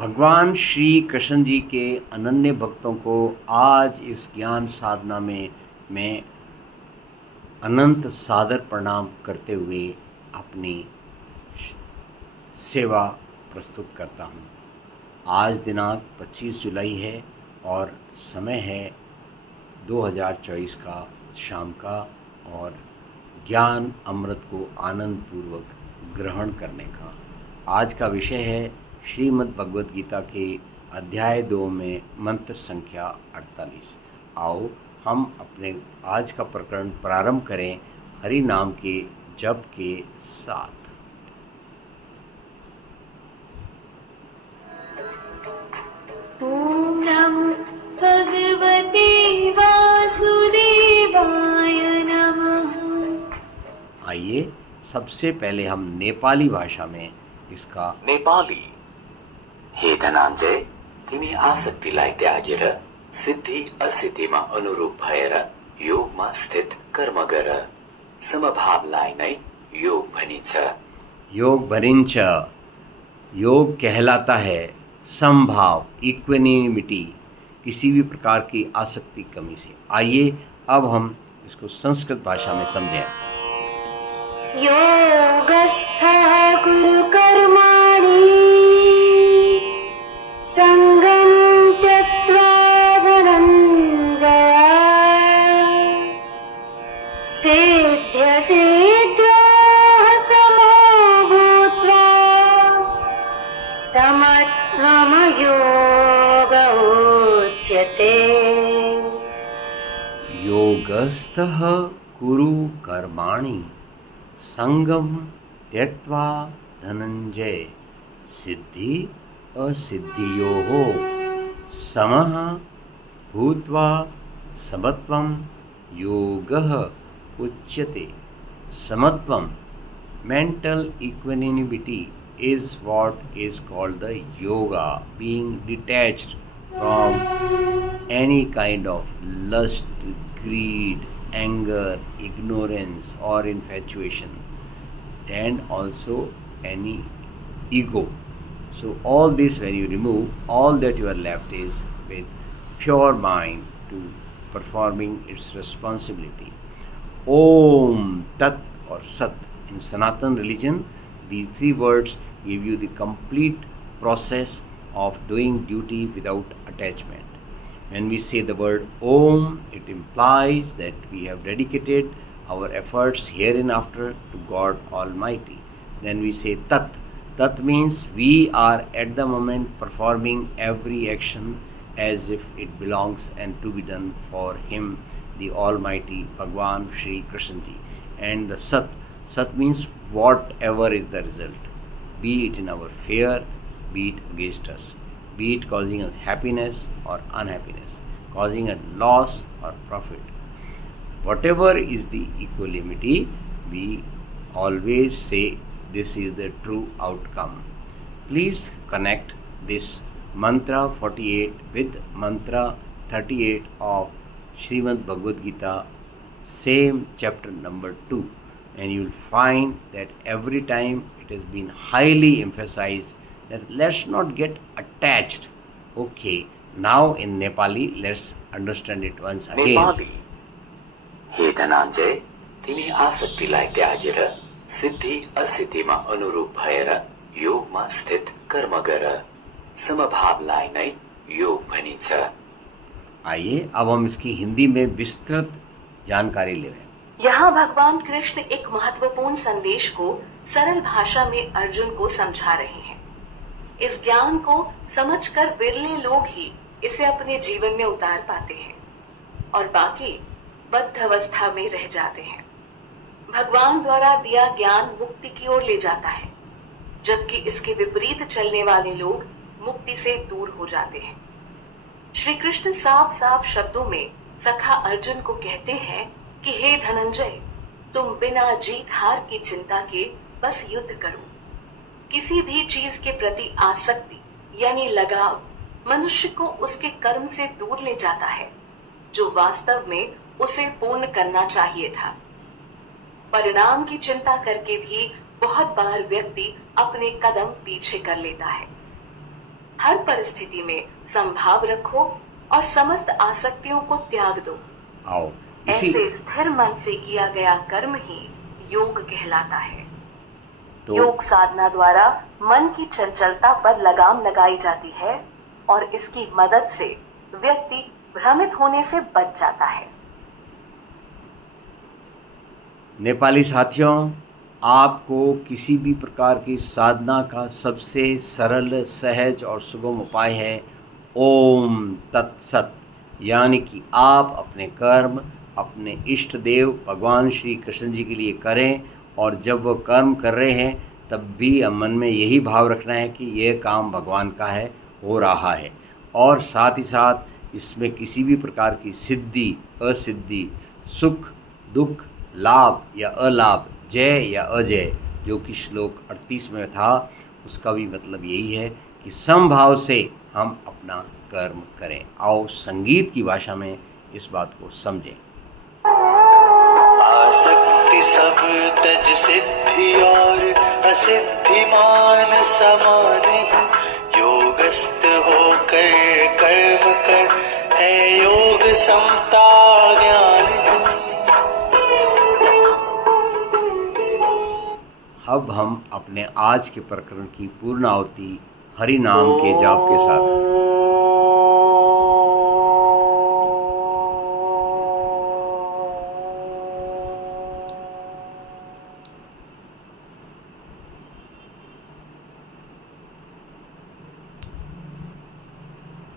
भगवान श्री कृष्ण जी के अनन्य भक्तों को आज इस ज्ञान साधना में मैं अनंत सादर प्रणाम करते हुए अपनी सेवा प्रस्तुत करता हूँ। आज दिनांक 25 जुलाई है और समय है 2024 का शाम का और ज्ञान अमृत को आनंद पूर्वक ग्रहण करने का। आज का विषय है श्रीमद् भगवद गीता के अध्याय 2 में मंत्र संख्या 48। आओ हम अपने आज का प्रकरण प्रारंभ करें हरि नाम के जप के साथ। ओम नमो भगवते वासुदेवाय नमः। आइए सबसे पहले हम नेपाली भाषा में इसका नेपाली। हे धनञ्जय, तिमी आसक्तिलाई त्यागेर सिद्धि असिद्धिमा अनुरूप भएर योगमा स्थित कर्म गर। समभावलाई नै योग भनिन्छ। योग भनिन्छ। योग कहलाता है समभाव, इक्विनिमिटी, किसी भी प्रकार की आसक्ति कमी से। आइए अब हम इसको संस्कृत भाषा में समझें। योगस्थः कुरु कर्माणि संगं त्यक्त्वा धनञ्जय सिद्ध्यसिद्ध्योः समो भूत्वा समत्वमयोग उच्यते। योगस्थः कुरु कर्माणि संगम त्यक्त्वा धनंजय सिद्धि असिद्धियोः समः भूत्वा समत्वं योगः उच्यते। समत्वम, mental equanimity, is what is called the yoga, being detached from any kind of lust, greed, anger, ignorance or infatuation, and also any ego. So all this, when you remove, all that you are left is with pure mind to performing its responsibility. Om Tat or Sat. In Sanatan religion, these three words give you the complete process of doing duty without attachment. When we say the word Om, it implies that we have dedicated our efforts hereinafter to God Almighty. Then we say Tat. Tat means we are at the moment performing every action as if it belongs and to be done for Him, the Almighty Bhagwan Shri Krishna Ji. And the Sat. Sat means whatever is the result, be it in our fear, be it against us, be it causing us happiness or unhappiness, causing us loss or profit. Whatever is the equanimity, we always say this is the true outcome. Please connect this mantra 48 with mantra 38 of Srimad Bhagavad Gita, same chapter number 2, and you will find that every time it has been highly emphasized that let's not get attached. Okay, now in Nepali, let's understand it once again. Nepali. हे धनञ्जय, तिमी आसक्तिलाई त्यागेर सिद्धि असिद्धिमा अनुरूप भएर योगमा स्थित कर्म गर। समभावलाई नै योग भनिन्छ। आइए अब हम इसकी हिंदी में विस्तृत जानकारी ले रहे हैं। यहाँ भगवान कृष्ण एक महत्वपूर्ण संदेश को सरल भाषा में अर्जुन को समझा रहे हैं। इस ज्ञान को समझकर बिरले लोग ही इसे अपने जीवन में उतार पाते हैं और बाकी बद्ध अवस्था में रह जाते हैं। भगवान द्वारा दिया ज्ञान मुक्ति की ओर ले जाता है, जबकि इसके विपरीत चलने वाले लोग मुक्ति से दूर हो जाते हैं। श्री कृष्ण साफ साफ शब्दों में सखा अर्जुन को कहते हैं कि हे धनंजय, तुम बिना जीत हार की चिंता के बस युद्ध करो। किसी भी चीज के प्रति आसक्ति यानी लगाव मनुष्य को उसके कर्म से दूर ले जाता है, जो वास्तव में उसे पूर्ण करना चाहिए था। परिणाम की चिंता करके भी बहुत बार व्यक्ति अपने कदम पीछे कर लेता है। हर परिस्थिति में संभाव रखो और समस्त आसक्तियों को त्याग दो। आओ इसी ऐसे स्थिर मन से किया गया कर्म ही योग कहलाता है। तो योग साधना द्वारा मन की चंचलता पर लगाम लगाई जाती है और इसकी मदद से व्यक्ति भ्रमित होने से बच जाता है। नेपाली साथियों, आपको किसी भी प्रकार की साधना का सबसे सरल, सहज और सुगम उपाय है ओम तत्सत, यानी कि आप अपने कर्म अपने इष्ट देव भगवान श्री कृष्ण जी के लिए करें, और जब वो कर्म कर रहे हैं तब भी मन में यही भाव रखना है कि यह काम भगवान का है, हो रहा है। और साथ ही साथ इसमें किसी भी प्रकार की सिद्धि असिद्धि, सुख दुख, लाभ या अलाभ, जय या अजय, जो कि श्लोक 38 में था, उसका भी मतलब यही है कि समभाव से हम अपना कर्म करें। आओ संगीत की भाषा में इस बात को समझें। आसक्ति सब तज सिद्धि और असिद्धि मान समाधि, योगस्थ होकर कर्म कर है योग समता ज्ञान। अब हम अपने आज के प्रकरण की पूर्ण आहुति हरि नाम के जाप के साथ